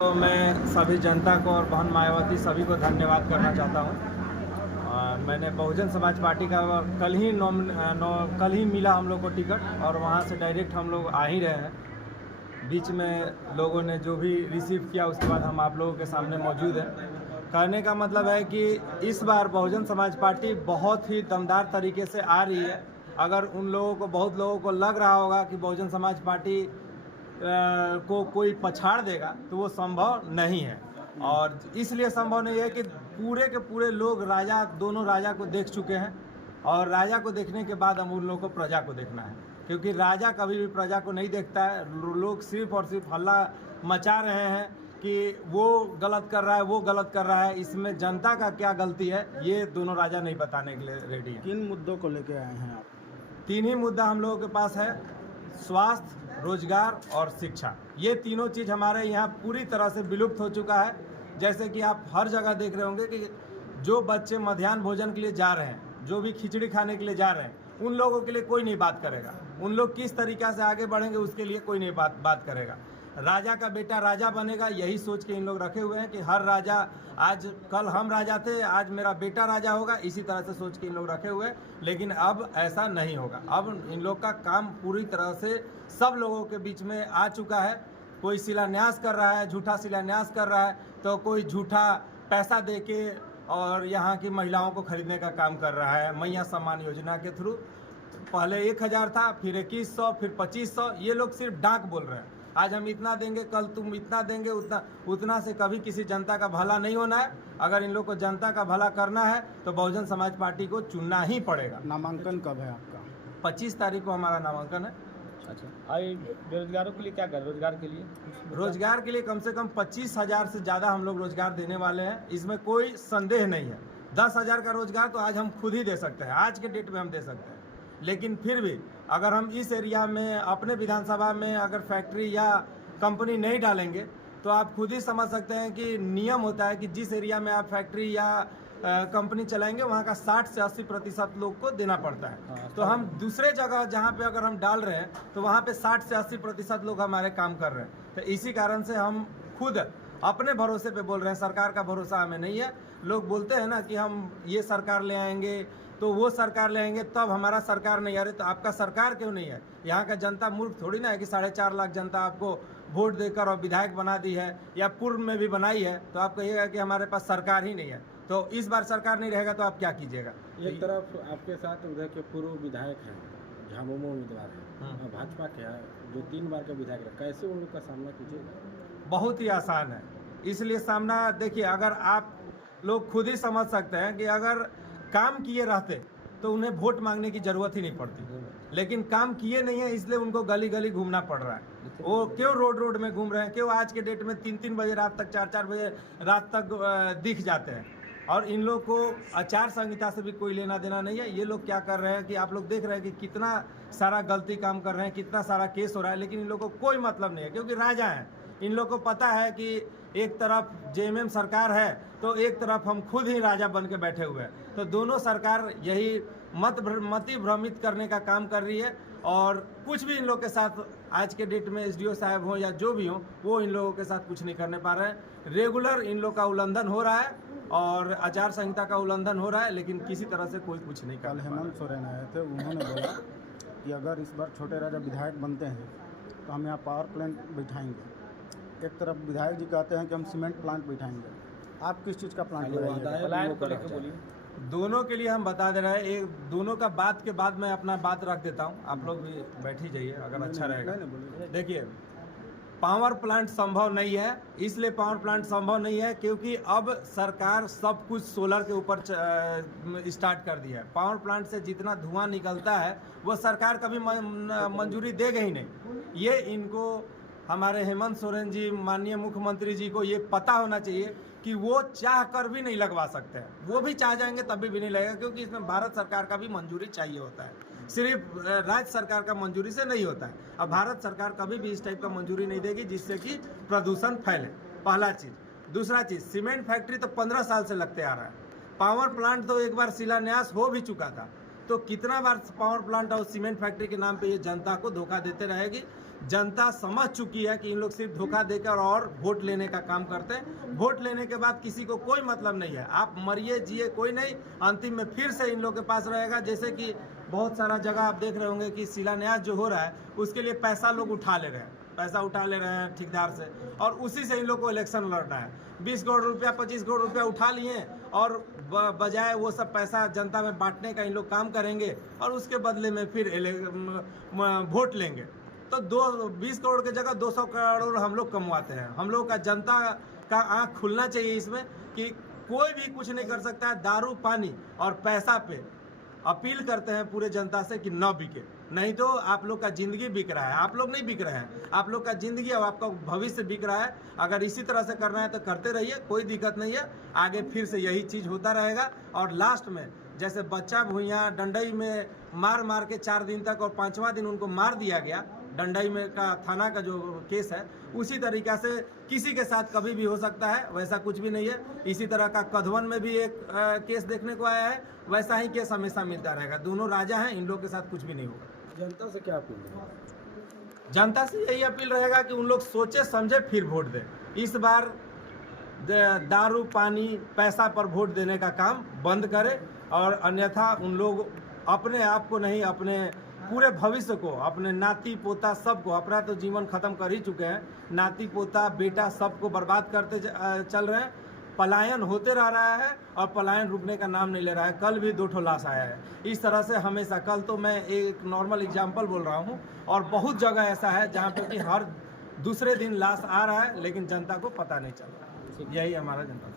तो मैं सभी जनता को और बहन मायावती सभी को धन्यवाद करना चाहता हूँ। मैंने बहुजन समाज पार्टी का कल ही मिला हम लोग को टिकट और वहाँ से डायरेक्ट हम लोग आ ही रहे हैं। बीच में लोगों ने जो भी रिसीव किया उसके बाद हम आप लोगों के सामने मौजूद हैं। कहने का मतलब है कि इस बार बहुजन समाज पार्टी बहुत ही दमदार तरीके से आ रही है। अगर उन लोगों को बहुत लोगों को लग रहा होगा कि बहुजन समाज पार्टी को कोई पछाड़ देगा तो वो संभव नहीं है। और इसलिए संभव नहीं है कि पूरे के पूरे लोग दोनों राजा को देख चुके हैं और राजा को देखने के बाद हम उन लोगों को प्रजा को देखना है, क्योंकि राजा कभी भी प्रजा को नहीं देखता है। लोग सिर्फ और सिर्फ हल्ला मचा रहे हैं कि वो गलत कर रहा है, वो गलत कर रहा है। इसमें जनता का क्या गलती है ये दोनों राजा नहीं बताने के लिए रेडी हैं। किन मुद्दों को लेके आए हैं आप? तीन ही मुद्दा हम लोगों के पास है: स्वास्थ्य, रोजगार और शिक्षा। ये तीनों चीज़ हमारे यहाँ पूरी तरह से विलुप्त हो चुका है। जैसे कि आप हर जगह देख रहे होंगे कि जो बच्चे मध्याह्न भोजन के लिए जा रहे हैं, जो भी खिचड़ी खाने के लिए जा रहे हैं, उन लोगों के लिए कोई नहीं बात करेगा। उन लोग किस तरीक़ा से आगे बढ़ेंगे उसके लिए कोई नहीं बात करेगा। राजा का बेटा राजा बनेगा, यही सोच के इन लोग रखे हुए हैं कि हर राजा, आज कल हम राजा थे, आज मेरा बेटा राजा होगा, इसी तरह से सोच के इन लोग रखे हुए हैं। लेकिन अब ऐसा नहीं होगा। अब इन लोग का काम पूरी तरह से सब लोगों के बीच में आ चुका है। कोई शिलान्यास कर रहा है, झूठा शिलान्यास कर रहा है, तो कोई झूठा पैसा दे के और यहाँ की महिलाओं को खरीदने का काम कर रहा है। मैया सम्मान योजना के थ्रू पहले 1000 था, फिर 2100, फिर 2500। ये लोग सिर्फ डाक बोल रहे हैं, आज हम इतना देंगे, कल तुम इतना देंगे। उतना से कभी किसी जनता का भला नहीं होना है। अगर इन लोग को जनता का भला करना है तो बहुजन समाज पार्टी को चुनना ही पड़ेगा। नामांकन कब है आपका? 25 तारीख को हमारा नामांकन है। अच्छा, आई बेरोजगारों के लिए क्या कर? रोजगार के लिए कम से कम 25,000 से ज़्यादा हम लोग रोजगार देने वाले हैं, इसमें कोई संदेह नहीं है। 10,000 का रोजगार तो आज हम खुद ही दे सकते हैं, आज के डेट में हम दे सकते हैं। लेकिन फिर भी अगर हम इस एरिया में, अपने विधानसभा में अगर फैक्ट्री या कंपनी नहीं डालेंगे तो आप खुद ही समझ सकते हैं कि नियम होता है कि जिस एरिया में आप फैक्ट्री या कंपनी चलाएंगे वहाँ का 60 से 80% लोग को देना पड़ता है। तो हम दूसरे जगह जहाँ पे अगर हम डाल रहे हैं तो वहाँ पे 60 से 80% लोग हमारे काम कर रहे हैं। तो इसी कारण से हम खुद अपने भरोसे पे बोल रहे हैं, सरकार का भरोसा हमें नहीं है। लोग बोलते हैं ना कि हम ये सरकार ले आएंगे, तो वो सरकार ले आएंगे, तब हमारा सरकार नहीं आ रही। तो आपका सरकार क्यों नहीं है? यहाँ का जनता मूर्ख थोड़ी ना है कि 4.5 लाख जनता आपको वोट देकर और विधायक बना दी है या पूर्व में भी बनाई है, तो आप कहिएगा कि हमारे पास सरकार ही नहीं है। तो इस बार सरकार नहीं रहेगा तो आप क्या कीजिएगा? एक तरफ आपके साथ उधर के पूर्व विधायक हैं, झामुमो उम्मीदवार हैं, और भाजपा के हैं जो 3 बार के विधायक रहे, कैसे उन लोग का सामना कीजिएगा? बहुत ही आसान है। इसलिए सामना देखिए, अगर आप लोग खुद ही समझ सकते हैं कि अगर काम किए रहते तो उन्हें वोट मांगने की जरूरत ही नहीं पड़ती। लेकिन काम किए नहीं है, इसलिए उनको गली गली घूमना पड़ रहा है। वो क्यों रोड में घूम रहे हैं? क्यों आज के डेट में 3-3 बजे रात तक, 4-4 बजे रात तक दिख जाते हैं? और इन लोग को आचार संहिता से भी कोई लेना देना नहीं है। ये लोग क्या कर रहे हैं कि आप लोग देख रहे हैं कि कितना सारा गलती काम कर रहे हैं, कितना सारा केस हो रहा है, लेकिन इन लोग को कोई मतलब नहीं है, क्योंकि राजा हैं। इन लोग को पता है कि एक तरफ जेएमएम सरकार है तो एक तरफ हम खुद ही राजा बन के बैठे हुए हैं। तो दोनों सरकार यही मति भ्रमित करने का काम कर रही है। और कुछ भी इन लोग के साथ आज के डेट में एसडीओ साहब हो या जो भी हो, वो इन लोगों के साथ कुछ नहीं करने पा रहे हैं। रेगुलर इन लोग का उल्लंघन हो रहा है और आचार संहिता का उल्लंघन हो रहा है, लेकिन किसी तरह से कोई कुछ नहीं कर कल रहा है। हेमंत सोरेन आए थे, उन्होंने बोला कि अगर इस बार छोटे राजा विधायक बनते हैं तो हम यहाँ पावर प्लांट बैठाएंगे। एक तरफ विधायक जी कहते हैं कि हम सीमेंट प्लांट बैठाएंगे। आप किस चीज़ का प्लांट बोलिए। दोनों के लिए हम बता दे रहे हैं। एक दोनों का बात के बाद मैं अपना बात रख देता हूं, आप लोग भी बैठ ही जाइए अगर अच्छा रहेगा। देखिए, पावर प्लांट संभव नहीं है। इसलिए पावर प्लांट संभव नहीं है क्योंकि अब सरकार सब कुछ सोलर के ऊपर स्टार्ट कर दिया है। पावर प्लांट से जितना धुआं निकलता है वो सरकार कभी मंजूरी देगा ही नहीं। ये इनको, हमारे हेमंत सोरेन जी, माननीय मुख्यमंत्री जी को ये पता होना चाहिए कि वो चाह कर भी नहीं लगवा सकते हैं। वो भी चाह जाएंगे तभी भी नहीं लगेगा, क्योंकि इसमें भारत सरकार का भी मंजूरी चाहिए होता है, सिर्फ राज्य सरकार का मंजूरी से नहीं होता है। अब भारत सरकार कभी भी इस टाइप का मंजूरी नहीं देगी जिससे कि प्रदूषण फैले, पहला चीज़। दूसरा चीज़, सीमेंट फैक्ट्री तो 15 साल से लगते आ रहा है। पावर प्लांट तो एक बार शिलान्यास हो भी चुका था। तो कितना बार पावर प्लांट और सीमेंट फैक्ट्री के नाम पे ये जनता को धोखा देते रहेगी। जनता समझ चुकी है कि इन लोग सिर्फ धोखा देकर और वोट लेने का काम करते हैं। वोट लेने के बाद किसी को कोई मतलब नहीं है, आप मरिए जिए कोई नहीं, अंतिम में फिर से इन लोग के पास रहेगा। जैसे कि बहुत सारा जगह आप देख रहे होंगे कि शिलान्यास जो हो रहा है उसके लिए पैसा लोग उठा ले रहे हैं, पैसा उठा ले रहे हैं ठेकेदार से, और उसी से इन लोग को इलेक्शन लड़ना है। 20 करोड़ रुपया 25 करोड़ रुपया उठा लिए और बजाय वो सब पैसा जनता में बांटने का इन लोग काम करेंगे और उसके बदले में फिर वोट लेंगे। तो 20 करोड़ की जगह 200 करोड़ हम लोग कमवाते हैं। हम लोग का जनता का आँख खुलना चाहिए इसमें कि कोई भी कुछ नहीं कर सकता है। दारू पानी और पैसा पे अपील करते हैं पूरे जनता से कि न बिके, नहीं तो आप लोग का ज़िंदगी बिक रहा है। आप लोग नहीं बिक रहे हैं, आप लोग का ज़िंदगी और आपका भविष्य बिक रहा है। अगर इसी तरह से करना है तो करते रहिए, कोई दिक्कत नहीं है। आगे फिर से यही चीज़ होता रहेगा और लास्ट में जैसे बच्चा भुइयाँ डंडई में मार के 4 दिन तक और 5वां दिन उनको मार दिया गया, डंडई में का थाना का जो केस है, उसी तरीक़ा से किसी के साथ कभी भी हो सकता है। वैसा कुछ भी नहीं है। इसी तरह का कधवन में भी एक केस देखने को आया है, वैसा ही केस हमेशा मिलता रहेगा। दोनों राजा हैं, इन लोग के साथ कुछ भी नहीं होगा। जनता से क्या अपील है? जनता से यही अपील रहेगा कि उन लोग सोचे समझे फिर वोट दें। इस बार दारू पानी पैसा पर वोट देने का काम बंद करें और अन्यथा उन लोग अपने आप को नहीं, अपने पूरे भविष्य को, अपने नाती पोता सबको, अपना तो जीवन खत्म कर ही चुके हैं, नाती पोता बेटा सबको बर्बाद करते चल रहे हैं। पलायन होते रहा है और पलायन रुकने का नाम नहीं ले रहा है। कल भी 2 ठो लाश आया है। इस तरह से हमेशा, कल तो मैं एक नॉर्मल एग्जांपल बोल रहा हूँ, और बहुत जगह ऐसा है जहाँ पे कि हर दूसरे दिन लाश आ रहा है लेकिन जनता को पता नहीं चल रहा। यही हमारा जनता